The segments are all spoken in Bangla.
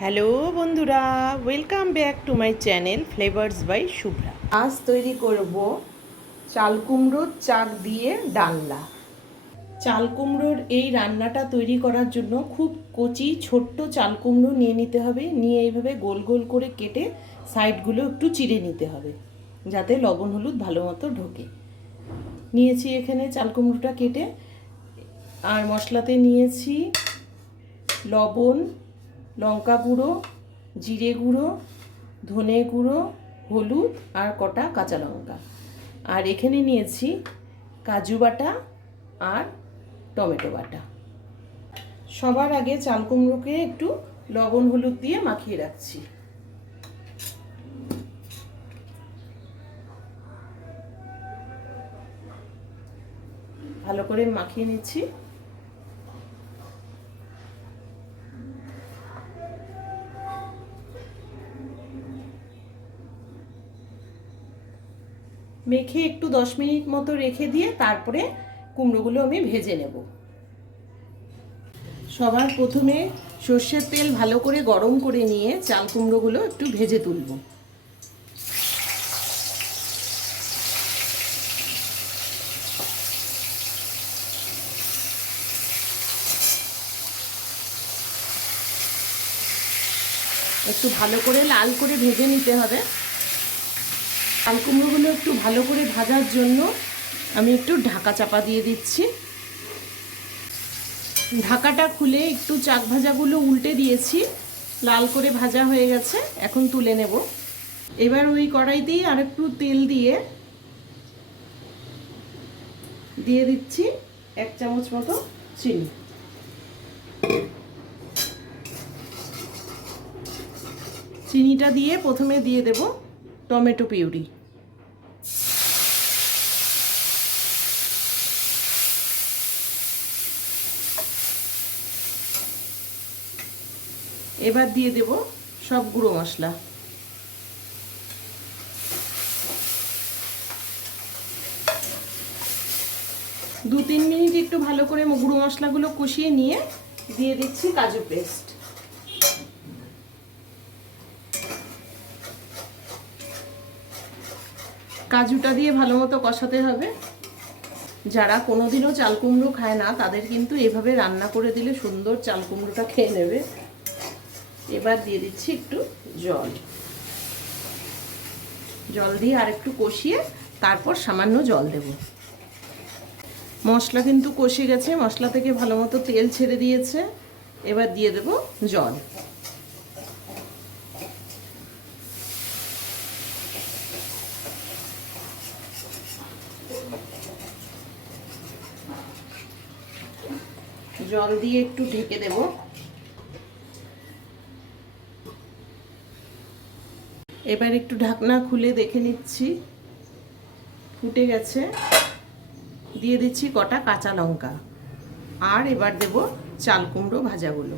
হ্যালো বন্ধুরা, welcome back to my channel flavours by Shubhra. আজ তৈরি করব চাল কুমড়োর চাক দিয়ে ডালনা। চাল কুমড়োর এই রান্নাটা তৈরি করার জন্য খুব কচি ছোট্ট চাল কুমড়ো নিয়ে নিতে হবে। নিয়ে এইভাবে গোল গোল করে কেটে সাইডগুলো একটু চিড়ে নিতে হবে যাতে লবণ হলুদ ভালো মতো ঢোকে। নিয়েছি এখানে চাল কুমড়োটা কেটে, আর মশলাতে নিয়েছি লবণ, লঙ্কা গুঁড়ো, জিরে গুঁড়ো, ধনে গুঁড়ো, হলুদ আর কটা কাঁচা লঙ্কা। আর এখানে নিয়েছি কাজু বাটা আর টমেটো বাটা। সবার আগে চাল কুমড়োকে একটু লবণ হলুদ দিয়ে মাখিয়ে রাখছি। ভালো করে মাখিয়ে নিচ্ছি। মেখে একটু 10 মিনিট মতো রেখে দিয়ে তারপরে কুমড়োগুলো আমি ভেজে নেব। সবার প্রথমে সর্ষের তেল ভালো করে গরম করে নিয়ে চাল কুমড়োগুলো একটু ভেজে তুলব। একটু ভালো করে লাল করে ভেজে নিতে হবে। চাল কুমড়োগুলো একটু ভালো করে ভাজার জন্য আমি একটু ঢাকা চাপা দিয়ে দিচ্ছি। ঢাকাটা খুলে একটু চাক ভাজাগুলো উল্টে দিয়েছি, লাল করে ভাজা হয়ে গেছে। এখন তুলে নেব। এবার ওই কড়াইতেই আর একটু তেল দিয়ে দিচ্ছি 1 চামচ মতো চিনি। চিনিটা দিয়ে প্রথমে দিয়ে দেব টমেটো পিউরি। এবার দিয়ে দেব সব গুঁড়ো মশলা। দু 3 মিনিট একটু ভালো করে গুঁড়ো মশলাগুলো কষিয়ে নিয়ে দিয়ে দিচ্ছি কাজু পেস্ট। কাজুটা দিয়ে ভালো মতো কষাতে হবে। যারা কোনোদিনও চাল কুমড়ো খায় না তাদের কিন্তু এভাবে রান্না করে দিলে সুন্দর চাল কুমড়োটা খেয়ে নেবে। এবার দিয়ে দিচ্ছি একটু জল। জল দিয়ে আর একটু কষিয়ে তারপর সামান্য জল দেব। মশলা কিন্তু কষে গেছে, মশলা থেকে ভালো মতো তেল ছেড়ে দিয়েছে। এবার দিয়ে দেব জল। জল দিয়ে একটু ঢেকে দেব। এবার একটু ঢাকনা খুলে দেখে নিচ্ছি, ফুটে গেছে। দিয়ে দিচ্ছি কটা কাঁচা লঙ্কা। আর এবার দেব চাল কুমড়ো ভাজাগুলো।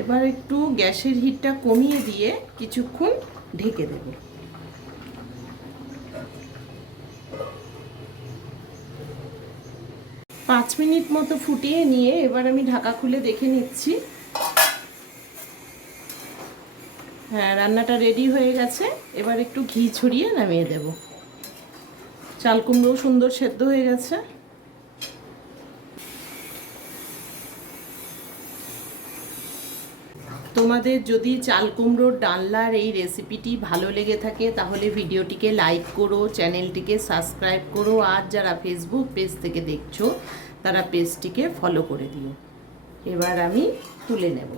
এবার একটু গ্যাসের হিটটা কমিয়ে দিয়ে কিছুক্ষণ ঢেকে দেব। পাঁচ মিনিট মতো ফুটিয়ে নিয়ে এবার আমি ঢাকা খুলে দেখে নিচ্ছি। হ্যাঁ, রান্নাটা রেডি হয়ে গেছে। এবার একটু ঘি ছড়িয়ে নামিয়ে দেব। চাল কুমড়োও সুন্দর সেদ্ধ হয়ে গেছে। তোমাদের যদি চাল কুমড়োর ডালনার এই রেসিপিটি ভালো লেগে থাকে তাহলে ভিডিওটিকে লাইক করো, চ্যানেলটিকে সাবস্ক্রাইব করো। আর যারা ফেসবুক পেজ থেকে দেখছো তারা পেজটিকে ফলো করে দিও। এবার আমি তুলে নেব।